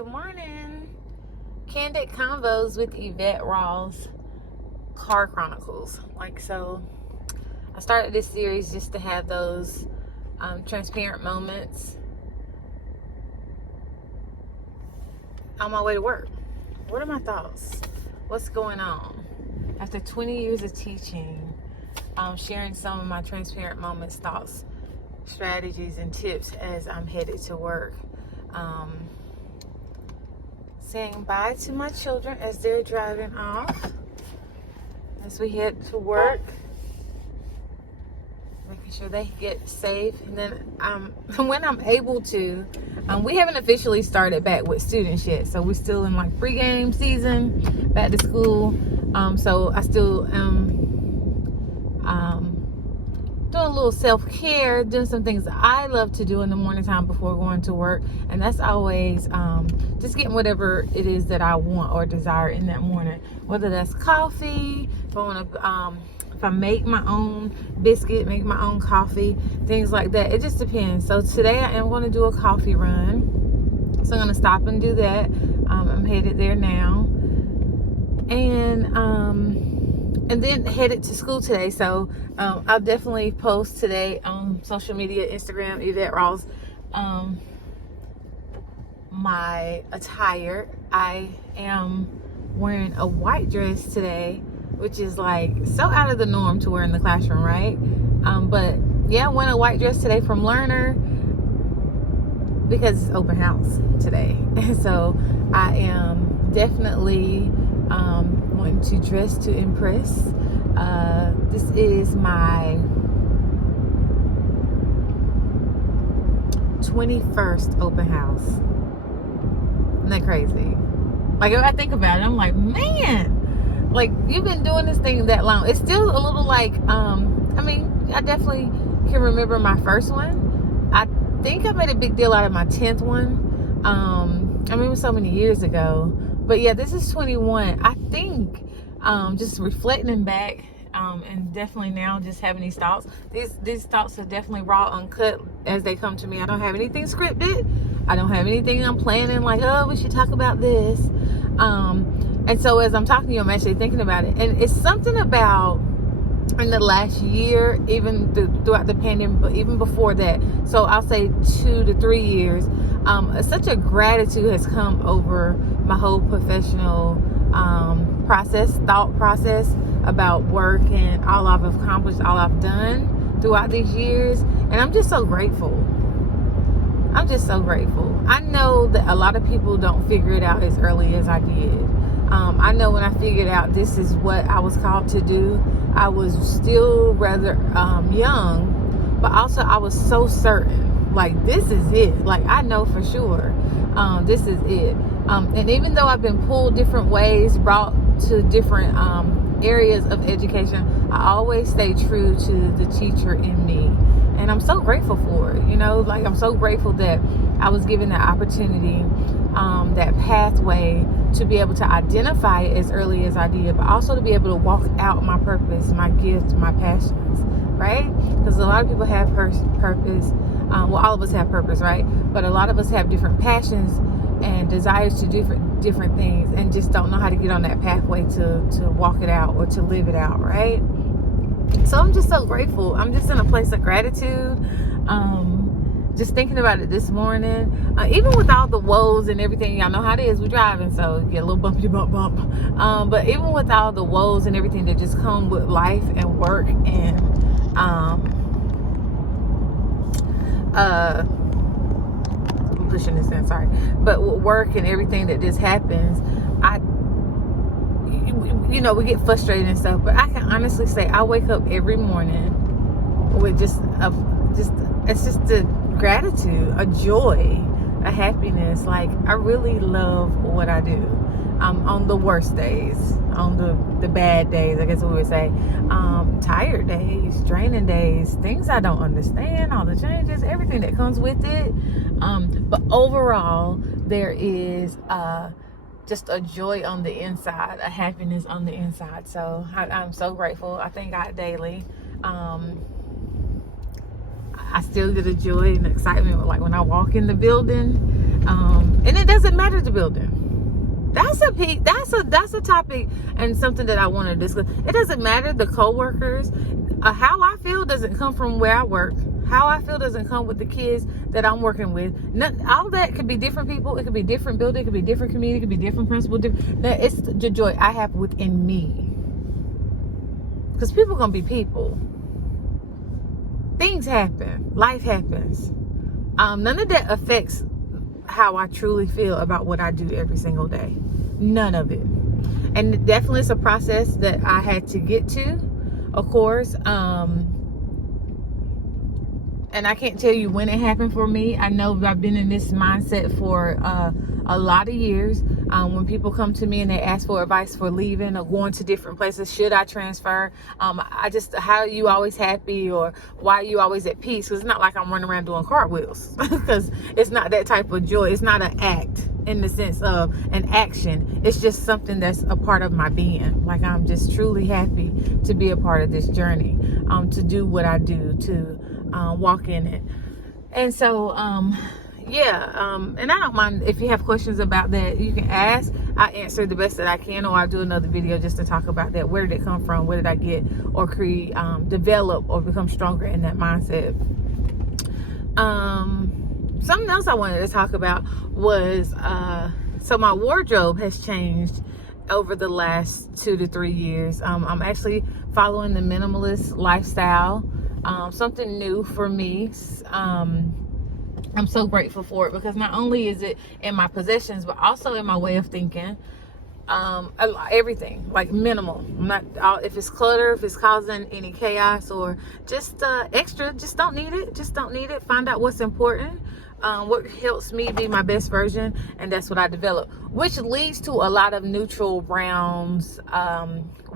Good morning. Candid Convos with Evette Rawls, Car Chronicles. So I started this series just to have those transparent moments on my way to work. What are my thoughts? What's going on? After 20 years of teaching, sharing some of my transparent moments, thoughts, strategies, and tips as I'm headed to work. Saying bye to my children as they're driving off as we head to work, making sure they get safe. And then when I'm able to, we haven't officially started back with students yet, so we're still in pregame season, back to school. So I still am doing a little self-care, doing some things that I love to do in the morning time before going to work. And that's always just getting whatever it is that I want or desire in that morning, whether that's coffee, if I make my own biscuit, make my own coffee, things like that. It just depends. So today I am going to do a coffee run, so I'm going to stop and do that. I'm headed there now, and then headed to school today. So I'll definitely post today on social media, Instagram, Evette Rawls, my attire. I am wearing a white dress today, which is so out of the norm to wear in the classroom, right? But yeah, I'm wearing a white dress today from Learner because it's open house today. And so I am definitely wanting to dress to impress. This is my 21st open house. Isn't that crazy? If I think about it, I'm like, man, you've been doing this thing that long. It's still a little I definitely can remember my first one. I think I made a big deal out of my 10th one. It was so many years ago. But yeah, this is 21. I think just reflecting back, and definitely now just having these thoughts. These thoughts are definitely raw, uncut as they come to me. I don't have anything scripted. I don't have anything I'm planning we should talk about this. And so as I'm talking to you, I'm actually thinking about it. And it's something about in the last year, even throughout the pandemic, but even before that. So I'll say 2 to 3 years. Such a gratitude has come over my whole professional thought process about work and all I've accomplished, all I've done throughout these years. And I'm just so grateful. I'm just so grateful. I know that a lot of people don't figure it out as early as I did. I know when I figured out this is what I was called to do, I was still rather young, but also I was so certain, this is it. I know for sure, this is it. And even though I've been pulled different ways, brought to different areas of education, I always stay true to the teacher in me. And I'm so grateful for it. I'm so grateful that I was given that opportunity, that pathway to be able to identify it as early as I did, but also to be able to walk out my purpose, my gifts, my passions, right? Because a lot of people have purpose. All of us have purpose, right? But a lot of us have different passions and desires to do different things, and just don't know how to get on that pathway to walk it out or to live it out, right? So I'm just so grateful. I'm just in a place of gratitude. Just thinking about it this morning, even with all the woes and everything, y'all know how it is. We're driving, so you get a little bumpy bump. But even with all the woes and everything that just come with life and work and I'm pushing this in, sorry. But with work and everything that just happens, we get frustrated and stuff, but I can honestly say I wake up every morning with it's just a gratitude, a joy, a happiness. I really love what I do. On the worst days, on the bad days, I guess we would say, tired days, draining days, things I don't understand, all the changes, everything that comes with it. But overall, there is just a joy on the inside, a happiness on the inside. So I'm so grateful. I thank God daily. I still get a joy and excitement when I walk in the building. And it doesn't matter the building. That's a topic and something that I want to discuss. It doesn't matter the co-workers. How I feel doesn't come from where I work. How I feel doesn't come with the kids that I'm working with. All that could be different people. It could be different building. It could be different community. It could be different principal. It's the joy I have within me. Because people gonna be people. Things happen. Life happens. None of that affects how I truly feel about what I do every single day. None of it. And definitely it's a process that I had to get to, of course. And I can't tell you when it happened for me. I know I've been in this mindset for a lot of years. When people come to me and they ask for advice for leaving or going to different places, should I transfer? How are you always happy, or why are you always at peace? Because it's not like I'm running around doing cartwheels, because it's not that type of joy. It's not an act in the sense of an action. It's just something that's a part of my being. Like, I'm just truly happy to be a part of this journey, to do what I do, to walk in it. And so and I don't mind if you have questions about that. You can ask. I answer the best that I can, or I'll do another video just to talk about that. Where did it come from? Where did I get or create, develop or become stronger in that mindset? Something else I wanted to talk about was so my wardrobe has changed over the last 2 to 3 years. I'm actually following the minimalist lifestyle. Something new for me. I'm so grateful for it, because not only is it in my possessions, but also in my way of thinking. Everything, like minimal. I'm not, if it's clutter, if it's causing any chaos or just extra, just don't need it. Just don't need it. Find out what's important. What helps me be my best version, and that's what I develop, which leads to a lot of neutral browns,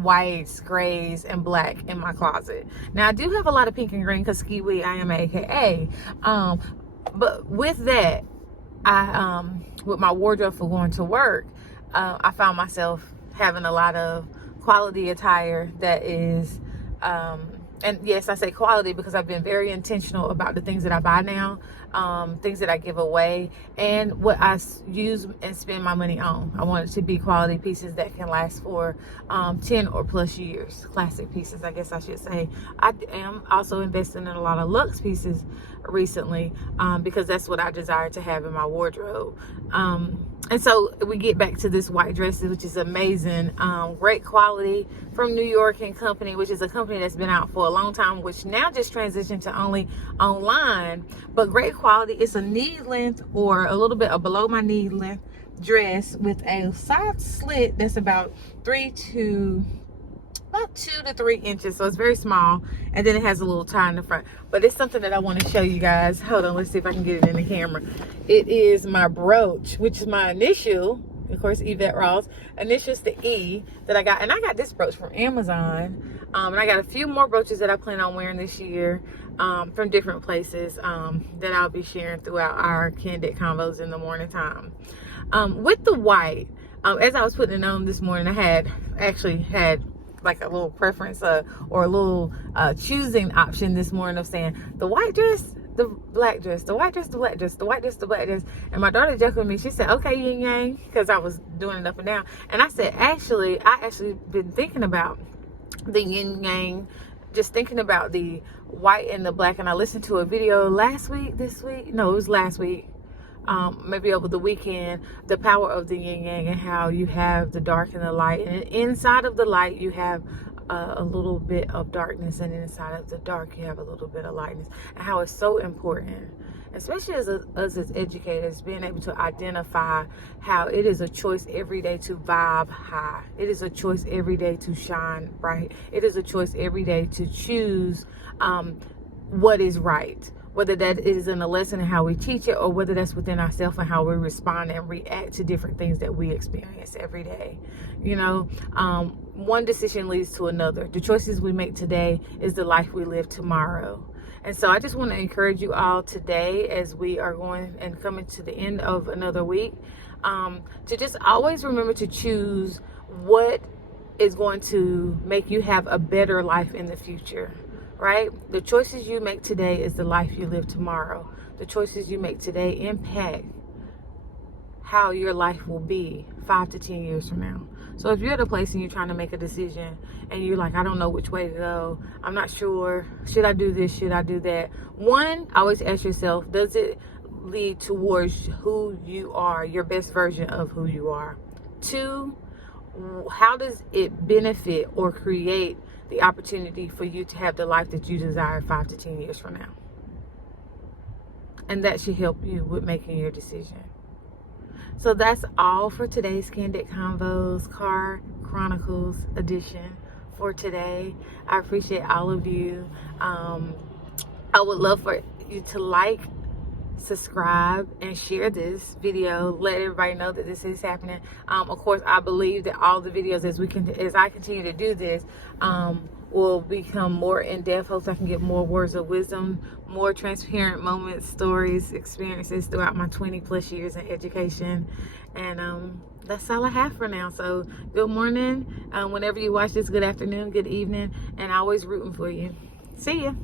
whites, grays, and black in my closet. Now I do have a lot of pink and green because ski-wee I am AKA, but with that, with my wardrobe for going to work, I found myself having a lot of quality attire that is, and yes, I say quality because I've been very intentional about the things that I buy now, things that I give away, and what I use and spend my money on. I want it to be quality pieces that can last for 10 or plus years. Classic pieces, I guess I should say. I am also investing in a lot of luxe pieces recently, because that's what I desire to have in my wardrobe. And so we get back to this white dress, which is amazing. Great quality from New York and Company, which is a company that's been out for a long time, which now just transitioned to only online, but great quality. It's a knee length, or a little bit of below my knee length dress with a side slit that's about 2 to 3 inches, so it's very small, and then it has a little tie in the front. But it's something that I want to show you guys. Hold on, let's see if I can get it in the camera. It is my brooch, which is my initial, of course, Evette Rawls, initials the E that I got. And I got this brooch from Amazon, and I got a few more brooches that I plan on wearing this year, from different places, that I'll be sharing throughout our Candid Convos in the morning time. With the white, as I was putting it on this morning, I actually had like a little preference, or a little choosing option this morning of saying the white dress, the black dress, the white dress, the black dress, the white dress, the black dress. And my daughter joked with me. She said, okay, yin yang, because I was doing it up and down. And I said, I actually been thinking about the yin yang, just thinking about the white and the black. And I listened to a video last week, it was last week, maybe over the weekend, the power of the yin yang, and how you have the dark and the light, and inside of the light you have a little bit of darkness, and inside of the dark you have a little bit of lightness, and how it's so important, especially as us as educators, being able to identify how it is a choice every day to vibe high. It is a choice every day to shine bright. It is a choice every day to choose what is right, whether that is in a lesson and how we teach it, or whether that's within ourselves and how we respond and react to different things that we experience every day. You know, one decision leads to another. The choices we make today is the life we live tomorrow. And so I just want to encourage you all today, as we are going and coming to the end of another week, to just always remember to choose what is going to make you have a better life in the future. Right? The choices you make today is the life you live tomorrow. The choices you make today impact how your life will be 5 to 10 years from now. So if you're at a place and you're trying to make a decision and you're like, I don't know which way to go, I'm not sure, should I do this, should I do that? One, always ask yourself, does it lead towards who you are, your best version of who you are? Two, how does it benefit or create the opportunity for you to have the life that you desire 5 to 10 years from now? And that should help you with making your decision. So that's all for today's Candid Convos Car Chronicles edition for today. I appreciate all of you. I would love for you to like, subscribe, and share this video. Let everybody know that this is happening. Of course, I believe that all the videos as I continue to do this will become more in-depth. Hopefully I can get more words of wisdom, more transparent moments, stories, experiences throughout my 20+ years in education. And that's all I have for now. So good morning, whenever you watch this, good afternoon, good evening, and always rooting for you. See ya.